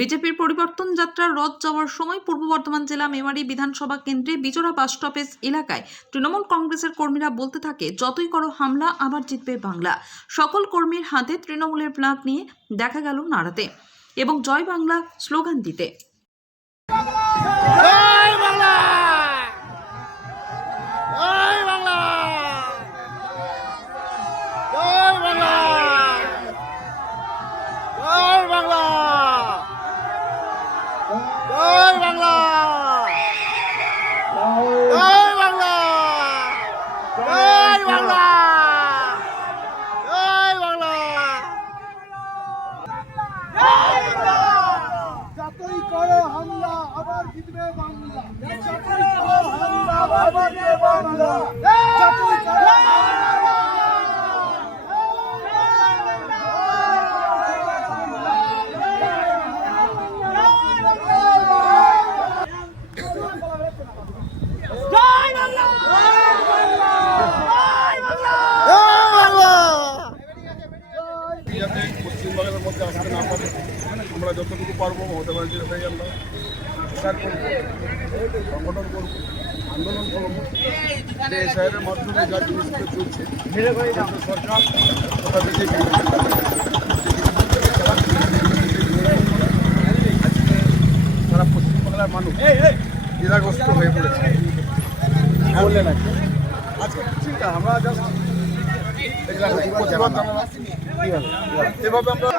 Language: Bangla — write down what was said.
বিজেপির পরিবর্তন যাত্রার রথ যাওয়ার সময় পূর্ব বর্ধমান জেলা মেমারি বিধানসভা কেন্দ্রে বিজোড়া বাস স্টপেজ এলাকায় তৃণমূল কংগ্রেসের কর্মীরা বলতে থাকে, যতই করো হামলা আবার জিতবে বাংলা। সকল কর্মীর হাতে তৃণমূলের ফ্ল্যাগ নিয়ে দেখা গেল নাড়াতে এবং জয় বাংলা স্লোগান দিতে। যতই করো হামলা আবার জিতবে বাংলা। যতই করো হামলা আবার জিতবে বাংলা। যতই করো পশ্চিমবঙ্গের মধ্যে আসতে না পারে, আমরা যতটুকু পারবো মমতা ব্যানার্জির হয়ে আমরা প্রচার করবো, সংগঠন করবো, আন্দোলন করবো। এসআইয়ের মাধ্যমে যা জিনিসগুলো চলছে সরকার তথা বিজেপি সারা পশ্চিমবাংলার মানুষ দ্বিধাগ্রস্ত হয়ে পড়েছে। বললেন আজকে চিন্তা আমরা জাস্ট এভাবে আমরা